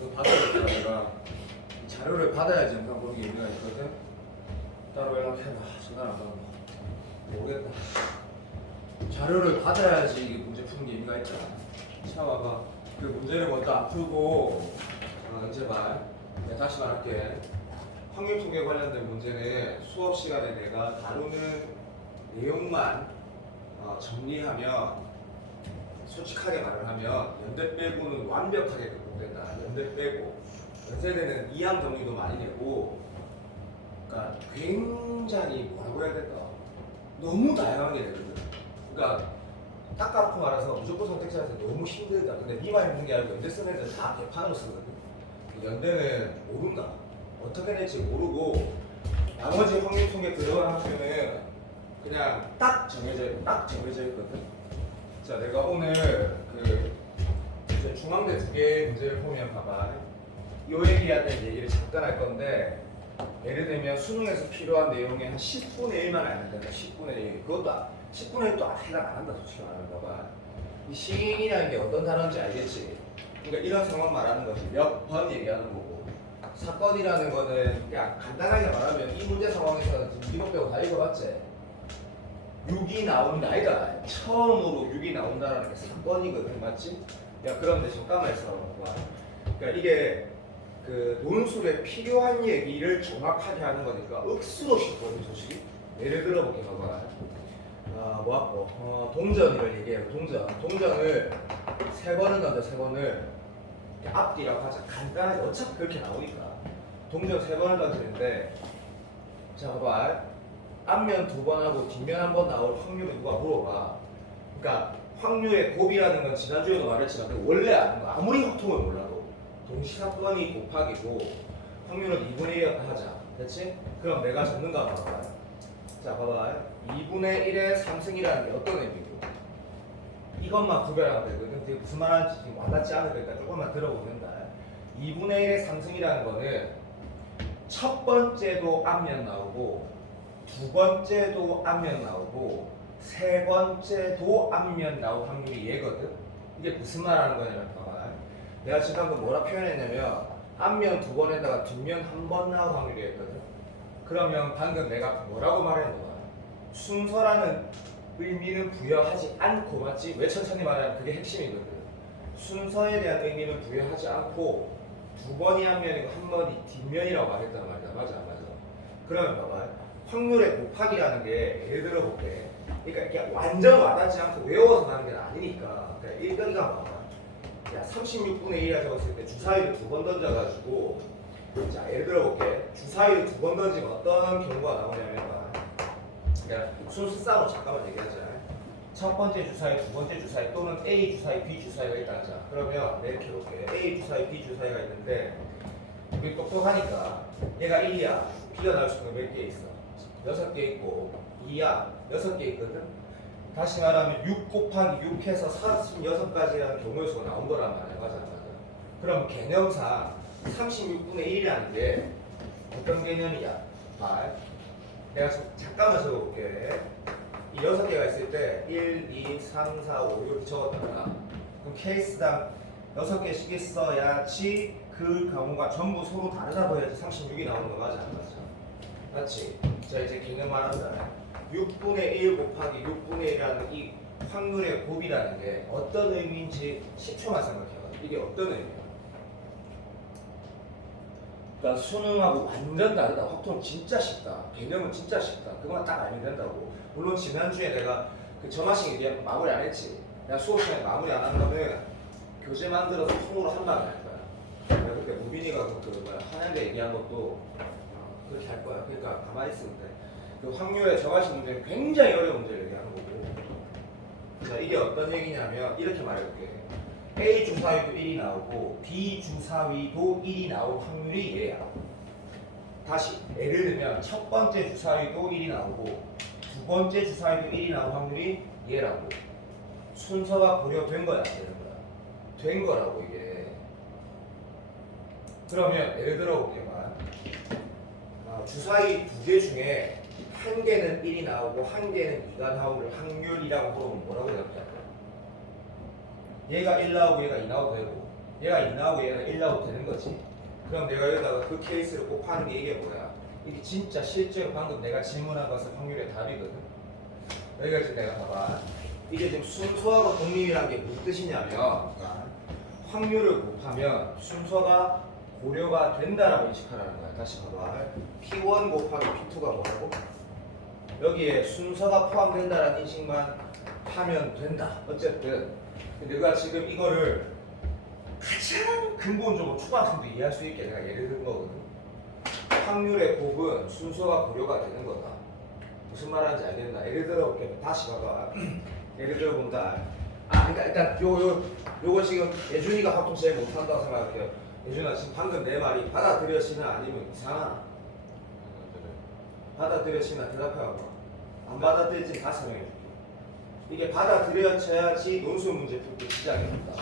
이거 받아야겠다. 내가 이 자료를 받아야지 영상 보는 게 의미가 있거든. 따로 연락해봐. 전화를 안 받는 거 모르겠다. 자료를 받아야지 이게 문제 푸는 게 의미가 있잖아. 자 봐봐. 그 문제를 먼저 안 풀고 언제 말? 내가 다시 말할게. 확률 통계 관련된 문제는 수업 시간에 내가 다루는 내용만 정리하면, 솔직하게 말을 하면 연대 빼고는 완벽하게 극복된다. 연대 빼고 연세대는 이항 정리도 많이 되고, 그러니까 굉장히 뭐라고 해야 될까? 너무 다양하게 되거든. 그러니까 딱 갖고 말아서 무조건 선택자한테 너무 힘들다. 근데 네 말 있는 게 아니고 연대 쓰는 애들 다 개판으로 쓰거든. 연대는 모른다. 어떻게 될지 모르고 나머지 확률 통계 들어간 학교는 그냥 딱 정해져 있거든. 자, 내가 오늘 그 이제 중앙대 두 개의 문제를 보면 봐봐. 요 얘기하는 얘기를 잠깐 할 건데, 예를 들면 수능에서 필요한 내용의 한 10분의 1만 알면 된다. 10분의 1. 그것도 10분의 1도 해당 안 한다. 솔직히 말하면 봐봐. 이 시인이라는 게 어떤 단어인지 알겠지? 그러니까 이런 상황 말하는 것이 몇 번 얘기하는 거고, 사건이라는 거는 그냥 간단하게 말하면 이 문제 상황에서는 지금 이거 빼고 다 읽어봤지? 6이 나오는 게 아니다. 처음으로 6이 나온다는 게 사건이거든. 맞지? 야, 그런데 잠깐만 있어. 그러니까 이게 그 논술에 필요한 얘기를 정확하게 하는 거니까 억수로 쉽거든. 솔직히 예를 들어볼게. 봐봐. 동전을 얘기해요. 동전을 세 번을 던져. 세 번을 앞뒤라고 하자. 간단하게 어차피 그렇게 나오니까 동전 세 번을 던지는데, 자 봐봐. 앞면 두 번 하고 뒷면 한 번 나올 확률을 누가 물어봐. 그러니까 확률의 곱이라는 건 지난주에도 말했지만 원래 아는 거, 아무리 확통을 몰라도 동시사건이 곱하기고 확률은 2분의 1이었다 하자. 됐지? 그럼 내가 적는가 봐봐. 자 봐봐. 2분의 1의 상승이라는 게 어떤 의미고, 이것만 구별하면 되거든. 그게 무슨 말하는지 지금 와닿지 않으니까 조금만 들어보면 된다. 2분의 1의 상승이라는 거는 첫 번째도 앞면 나오고, 두 번째도 앞면 나오고, 세 번째도 앞면 나올 확률이 얘거든. 이게 무슨 말하는 거냐면 봐봐. 내가 지금 방금 뭐라 표현했냐면 앞면 두 번에다가 뒷면 한 번 나올 확률이 얘거든. 그러면 방금 내가 뭐라고 말했노? 순서라는 의미는 부여하지 않고, 맞지? 왜 천천히 말하면 그게 핵심이거든. 순서에 대한 의미는 부여하지 않고 두 번이 앞면이고 한 번이 뒷면이라고 말했단 말이야. 맞아 안 맞아? 그러면 봐봐. 확률의 곱하기라는 게 예를 들어 볼게. 그러니까 이게 완전 와닿지 않고 외워서 하는 게 아니니까. 그러니까 1등이가 봐봐. 야, 36분의 1이라 적었을 때 주사위를 두 번 던져가지고, 자 예를 들어 볼게. 주사위를 두 번 던지면 어떤 경우가 나오냐면 봐. 그러니까 순수싸움으로 잠깐만 얘기하자. 첫 번째 주사위, 두 번째 주사위 또는 A 주사위, B 주사위가 있다 하자. 그러면 내 이렇게 볼게. A 주사위, B 주사위가 있는데 우리 똑똑하니까 얘가 1이야. B가 나올 수 있는 몇 개 있어? 6개 있고 2야. 6개 있거든. 다시 말하면 6 곱하기 6 해서 36가지라는 경우의 수가 나온 거란 말이야. 맞아 안 맞아? 그럼 개념상 36분의 1이라는 게 어떤 개념이야? 8. 내가 잠깐만 적어볼게. 이 6개가 있을 때 1, 2, 3, 4, 5 이렇게 적었다가, 그럼 케이스당 6개씩 있어야지 그 경우가 전부 서로 다르다고 해야지 36이 나오는 거 맞아 안 맞아? 맞지? 자 이제 개념 말한다. 6분의 1 곱하기 6분의 1이라는 이 확률의 곱이라는 게 어떤 의미인지 10초만 생각해봐. 이게 어떤 의미야? 그러니까 수능하고 완전 다르다. 확통 진짜 쉽다. 개념은 진짜 쉽다. 그거만 딱 알면 된다고. 물론 지난주에 내가 그 점화식 얘기 마무리 안 했지. 내가 수업 시간에 마무리 안 한 거는 교재 만들어서 통으로 한 방에 할 거야. 내가 그때 무빈이가 한양대 얘기한 것도 그렇게 할 거야. 그러니까 가만히 있으면 돼. 그 확률의 점화식 문제는 굉장히 어려운 문제를 얘기하는 거고. 자 이게 어떤 얘기냐면 이렇게 말해볼게. A 주사위도 1이 나오고 B 주사위도 1이 나올 확률이 얘야. 다시 예를 들면 첫 번째 주사위도 1이 나오고 두 번째 주사위도 1이 나올 확률이 얘라고. 순서가 고려된 거야 안 되는 거야? 된 거라고 이게. 그러면 예를 들어 볼게만. 주사위 두 개 중에 한 개는 1이 나오고 한 개는 2가 나올 확률이라고 물어보면 뭐라고 대답할까? 얘가 1 나오고 얘가 2 나와도 되고, 얘가 2 나오고 얘가 1 나오고 되는 거지. 그럼 내가 여기다가 그 케이스를 꼭 하는 게 이게 뭐야? 이게 진짜 실제로 방금 내가 질문한 것은 확률의 답이거든. 여기가 지금 내가 봐봐. 이게 지금 순서하고 독립이란 게 무슨 뜻이냐면 확률을 곱하면 순서가 고려가 된다라고 인식하라는 거야. 다시 봐봐. P1 곱하기 P2가 뭐라고? 여기에 순서가 포함된다라는 인식만 하면 된다. 어쨌든 내가 지금 이거를 가장 근본적으로 초등학생도 이해할 수 있게 내가 예를 든 거거든. 확률의 곱은 순서가 고려가 되는 거다. 무슨 말하는지 알겠나? 예를 들어 볼게. 다시 봐봐. 예를 들어 본다. 그러니까 일단 요거 지금 예준이가 보통 제일 못한다고 생각할게요. 예준아 지금 방금 내 말이 받아들여지나 아니면 이상하나? 받아들여지나 대답해봐. 안 받아들여지면 다시 설명해줄게. 이게 받아들여져야지 논술 문제 풀기 시작이 된다.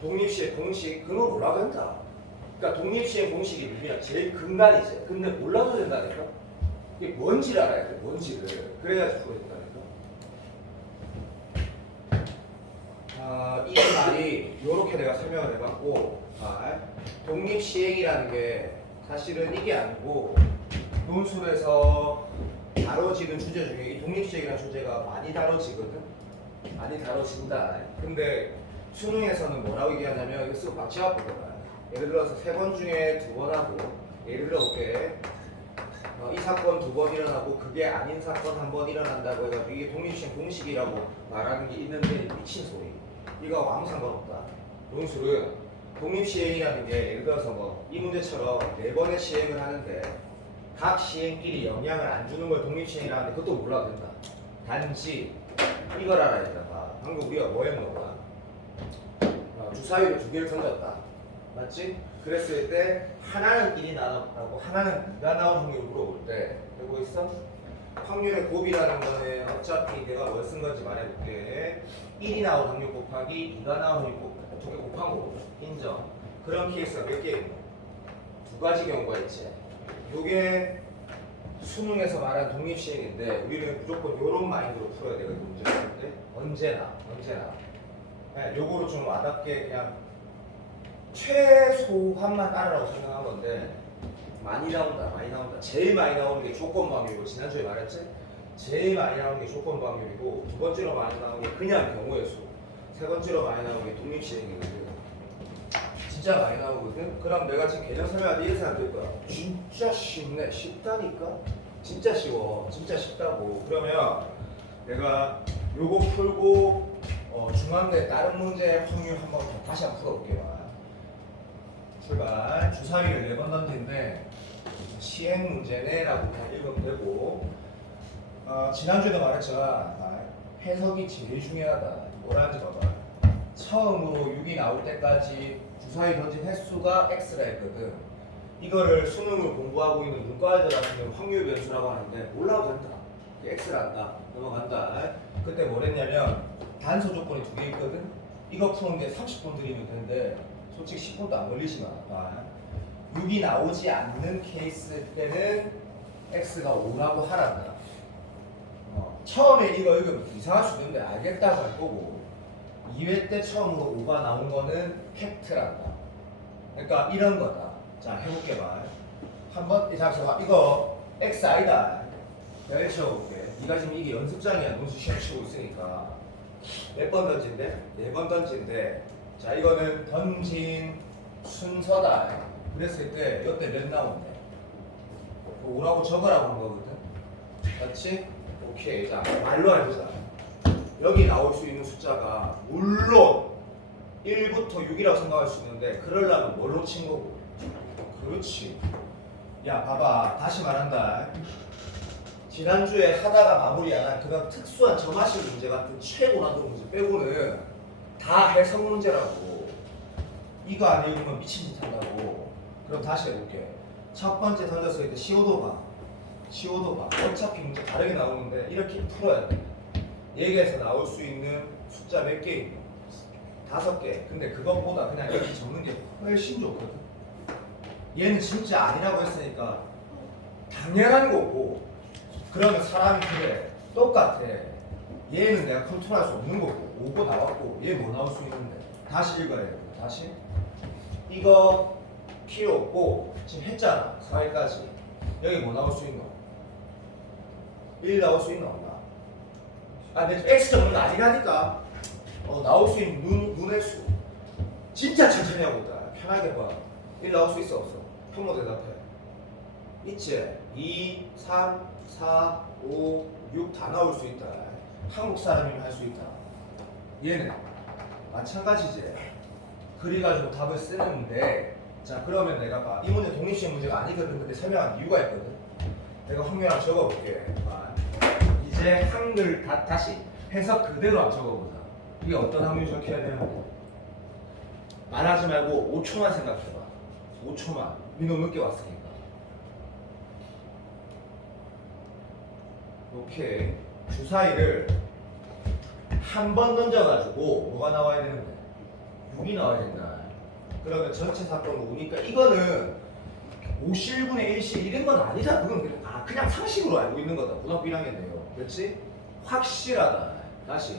독립시행 공식 그걸 몰라도 된다. 그러니까 독립시행 공식이 그냥 제일 근간이지. 근데 몰라도 된다니까. 이게 뭔지를 알아야 돼. 뭔지를. 그래야지 풀어야 된다니까. 이 말이 이렇게 내가 설명을 해봤고, 독립시행이라는 게 사실은 이게 아니고 논술에서 다뤄지는 주제 중에 이 독립시행이라는 주제가 많이 다뤄지거든. 많이 다뤄진다. 근데 수능에서는 뭐라고 얘기하냐면 이거 쓰고 막 지워보거든. 예를 들어서 3번 중에 2번 하고, 예를 들어 볼게. 이 사건 2번 일어나고 그게 아닌 사건 1번 일어난다고 해가지고 이게 독립시행 공식이라고 말하는 게 있는데 미친 소리. 이거 아무 상관없다. 논술은 독립시행이라는 게 예를 들어서 뭐 이 문제처럼 4번의 시행을 하는데 각 시행끼리 영향을 안 주는 걸 독립시행이라는데 그것도 몰라도 된다. 단지 이걸 알아야 된다. 방금 우리가 뭐 했는 거야? 주사위를 2개를 던졌다. 맞지? 그랬을 때 하나는 1이 나오고 하나는 2가 나온 확률을 물어볼 때 되고 있어? 확률의 곱이라는 거는 어차피 내가 뭘 쓴 건지 말해볼게. 1이 나온 확률 곱하기 2가 나온 확률 곱하기 2개 곱한 거거든. 인정. 그런 케이스가 몇 개 있노? 2가지 경우가 있지. 요게 수능에서 말한 독립시행인데 우리는 무조건 요런 마인드로 풀어야 되거든. 문제를 풀 때. 언제나 그냥 요거로 좀 와닿게 그냥 최소한만 따르라고 생각한 건데 많이 나온다. 제일 많이 나오는 게 조건 확률이고 지난주에 말했지? 제일 많이 나오는 게 조건 확률이고 두 번째로 많이 나오는 게 그냥 경우의 수. 세 번째로 많이 나오는 게 독립시행이거든. 진짜 많이 나오거든. 그럼 내가 지금 개념 설명할 때 이렇게 생각될 거야. 진짜 쉽네. 쉽다니까? 진짜 쉬워. 진짜 쉽다고. 그러면 내가 요거 풀고 중간에 다른 문제 확률 한번 다시 한번 풀어볼게요. 출발. 주사위를 4번 던진데 시행 문제네 라고 그냥 읽으면 되고 지난주에도 말했지만 해석이 제일 중요하다. 뭐라는지 봐봐. 처음으로 6이 나올 때까지 주사위 던진 횟수가 x라 했거든. 이거를 수능을 공부하고 있는 문과애들 같은 경우 확률 변수라고 하는데 몰라도 된다. x란다. 넘어간다. 그때 뭐랬냐면 단서 조건이 2개 있거든. 이거 푸는데 30분 들이면 되는데 솔직히 10분도 안 걸리지만 6이 나오지 않는 케이스 때는 x가 5라고 하란다. 처음에 이거 이상할 수도 있는데 알겠다고 할 거고 2회 때 처음으로 5가 나온 거는 팩트란다. 그러니까 이런 거다. 자 해볼게 봐. 한번 잠시만 이거 x 아니다. 내가 읽어볼게. 네가 지금 이게 연습장이야. 논술 시험 치고 있으니까 몇 번 던진대? 4번 던진대. 자 이거는 던진 순서다. 그랬을 때 이때 몇 나온대? 5라고 적으라고 한 거거든. 맞지? 오케이. 자 말로 해보자. 여기 나올 수 있는 숫자가 물론 1부터 6이라고 생각할 수 있는데 그러려면 뭘로 친 거고? 그렇지. 야 봐봐. 다시 말한다. 지난주에 하다가 마무리 안 한 그런 특수한 점화식 문제 같은 최고난도 문제 빼고는 다 해석 문제라고. 이거 안 읽으면 미친 짓 한다고. 그럼 다시 해볼게. 첫 번째 던졌을 때 시오도 봐. 어차피 문제 다르게 나오는데 이렇게 풀어야 돼. 얘기해서 나올 수 있는 숫자 몇 개 있노? 5개. 근데 그것보다 그냥 이렇게 적는 게 훨씬 좋거든. 얘는 진짜 아니라고 했으니까 당연한 거고. 그러면 사람이 그래. 똑같아. 얘는 내가 컨트롤할 수 없는 거고. 5고 나왔고 얘 뭐 나올 수 있는데. 다시 읽어야 돼. 다시. 이거 필요 없고 지금 했잖아. 4일까지. 여기 뭐 나올 수 있노? 1 나올 수 있나 없나? 아, 근데 X점은 아니라니까. 나올 수 있는 눈의 수. 진짜 천천히 하고 있다. 편하게 봐. 1 나올 수 있어 없어? 평모 대답해. 있지? 2, 3, 4, 5, 6 다 나올 수 있다. 한국 사람이면 할 수 있다. 얘는 마찬가지지. 그래가지고 답을 쓰는데, 자 그러면 내가 봐. 이 문제 독립시험 문제가 아니거든. 근데 설명한 이유가 있거든. 내가 확률 적어볼게. 이제 확률 다시 해석 그대로 안 적어보자. 이게 어떤 확률 적혀야 되는? 말하지 말고 5초만 생각해봐. 5초만. 민호 늦게 왔으니까. 오케이. 주사위를 한 번 던져가지고 뭐가 나와야 되는데? 6이 나와야 된다. 그러면 전체 사건은 5니까 이거는 5실분의 1실 이런 건 아니다. 그건 그냥 상식으로 알고 있는 거다. 고등학교 1학년인데요. 그렇지? 확실하다. 다시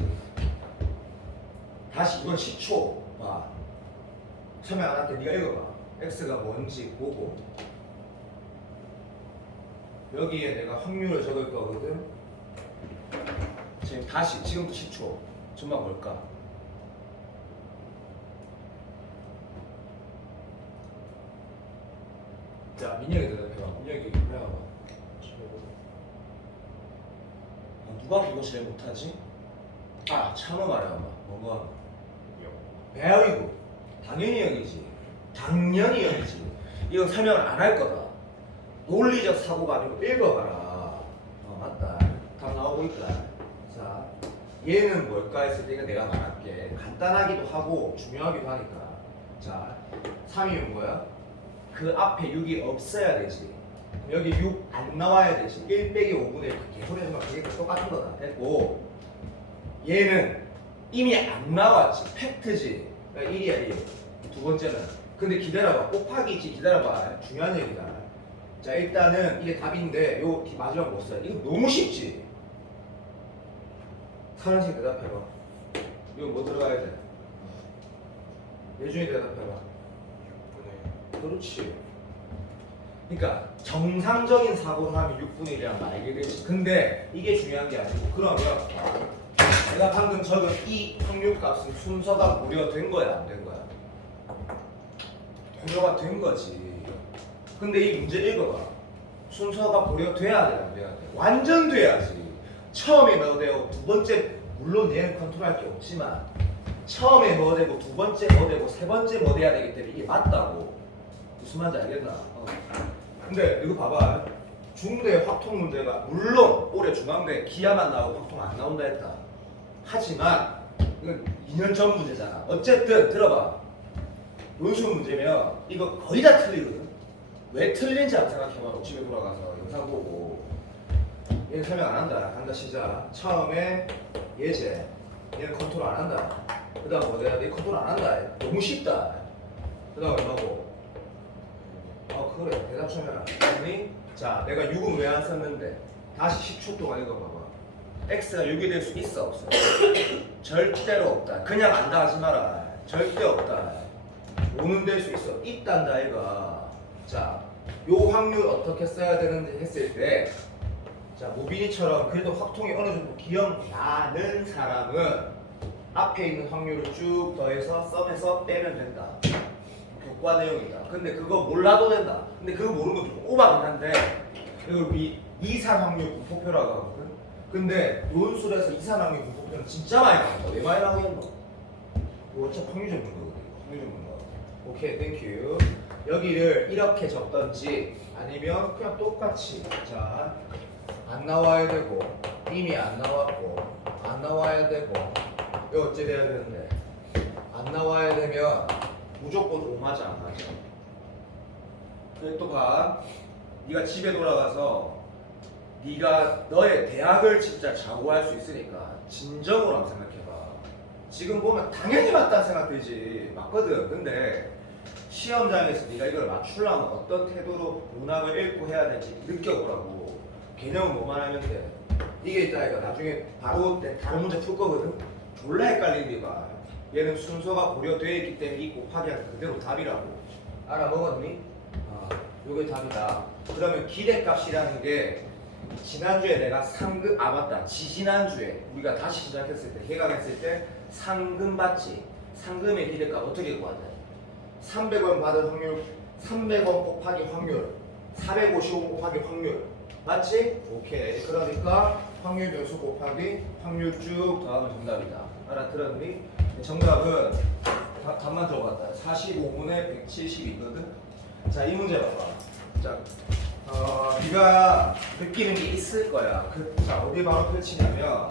이건 10초. 봐. 설명 안 할게. 네가 읽어봐. X가 뭔지 보고 여기에 내가 확률을 적을 거거든. 지금부터 10초. 정말 뭘까? 자, 민혁이 대답해봐. 민혁이 해봐. 누가 그거 제일 못하지? 참아 말해봐. 뭐가? Very good. 당연히 형이지. 당연히 형이지. 이건 설명을 안 할 거다. 논리적 사고가 아니고 읽어봐라. 맞다. 다 나오고 있다. 자, 얘는 뭘까 했을 때 내가 말할게. 간단하기도 하고 중요하기도 하니까. 자, 3이면 뭐야? 그 앞에 6이 없어야 되지. 여기 6 안 나와야 되지. 1 빼기 5분의 1. 개소리 하지 마. 그게 똑같은 거다. 됐고, 얘는 이미 안 나왔지. 팩트지. 그러니까 1이야 1. 두 번째는. 근데 기다려봐. 곱하기지. 기다려봐. 중요한 얘기다. 자, 일단은 이게 답인데 요 마지막 못 써요. 이거 너무 쉽지. 사랑식 대답해봐. 이거 뭐 들어가야 돼? 예준이 대답해봐. 그렇지. 그러니까 정상적인 사고를 하면 6분의 1이란 말이 되지. 근데 이게 중요한 게 아니고, 그러면 내가 방금 적은 이 확률값은 순서가 고려된 거야, 안 된 거야? 고려가 된 거지. 근데 이 문제 읽어봐. 순서가 고려돼야 돼, 안 돼야 돼? 완전 돼야지. 처음에 넣어야 되고 두 번째, 물론 얘는 컨트롤할 게 없지만 처음에 넣어야 되고 두 번째 넣어야 되고 세 번째 넣어야 돼야 되기 때문에 이게 맞다고. 무슨 말인지 알겠나? 근데 이거 봐봐. 중대 확통 문제가 물론 올해 중앙대 기하만 나오고 확통 안 나온다 했다. 하지만 이건 2년 전 문제잖아. 어쨌든 들어봐. 논술 문제면 이거 거의 다 틀리거든. 왜 틀린지 한번 생각해봐. 집에 돌아가서 영상 보고. 얘는 설명 안 한다. 간다 시작. 처음에 예제. 얘는 컨트롤 안 한다. 그 다음 뭐 해야 돼? 컨트롤 안 한다. 너무 쉽다. 그 다음에 뭐고? 그래. 대답 처음에 아니? 자, 내가 6은 왜 안 썼는데? 다시 10초 동안 읽어봐봐. X가 6이 될 수 있어 없어? 절대로 없다. 그냥 안다 하지 마라. 절대 없다. 5는 될 수 있어. 있단다 이거. 자, 요 확률 어떻게 써야 되는지 했을 때, 자, 모빈이처럼 그래도 확통이 어느 정도 기억나는 사람은 앞에 있는 확률을 쭉 더해서 썸해서 빼면 된다. 교과 내용이다. 근데 그거 몰라도 된다. 근데 그거 모르는 거 좀 오바긴 한데, 이걸 우리 이산 확률 분포표라고 하거든. 근데 논술에서 이산 확률 분포표는 진짜 많이 나온다. 왜 많이 나오겠노? 이거 어차피 확률 적는 거거든. 확률 적는 거. 오케이, 땡큐. 여기를 이렇게 적던지 아니면 그냥 똑같이, 자, 안 나와야 되고 이미 안 나왔고 안 나와야 되고 이거 어째 돼야 되는데 안 나와야 되면 무조건 5 맞아 안 맞아? 그래 또 봐. 네가 집에 돌아가서 네가 너의 대학을 진짜 좌우할 수 있으니까 진정으로 한번 생각해봐. 지금 보면 당연히 맞다 생각되지. 맞거든. 근데 시험장에서 네가 이걸 맞추려면 어떤 태도로 문항을 읽고 해야 될지 느껴보라고. 개념은 뭐만 하면 돼. 이게 있다 이거 나중에 바로 다른 문제 풀 거거든. 졸라 헷갈린다 이거. 얘는 순서가 고려되어 있기 때문에 이 곱하기가 그대로 답이라고. 알아먹었니? 요게 답이다. 그러면 기대값이라는 게 지난주에 내가 상금 맞다. 지지난주에 우리가 다시 시작했을 때 개강했을 때 상금 받지. 상금의 기대값 어떻게 구하냐? 300원 받은 확률, 300원 곱하기 확률, 455 곱하기 확률. 맞지? 오케이. 그러니까 확률 변수 곱하기 확률 쭉 더하면 정답이다. 알아들었니? 정답은 답만 적어봤다. 45분의 170이거든. 자, 이 문제 봐봐. 자, 네가 느끼는 게 있을 거야. 자, 어디 바로 펼치냐면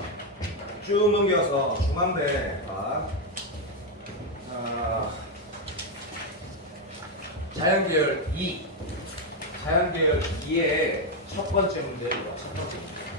쭉 넘겨서 중앙대 봐. 자연계열 2. 자연계열 2의 첫 번째 문제를 봐. 첫 번째 문제.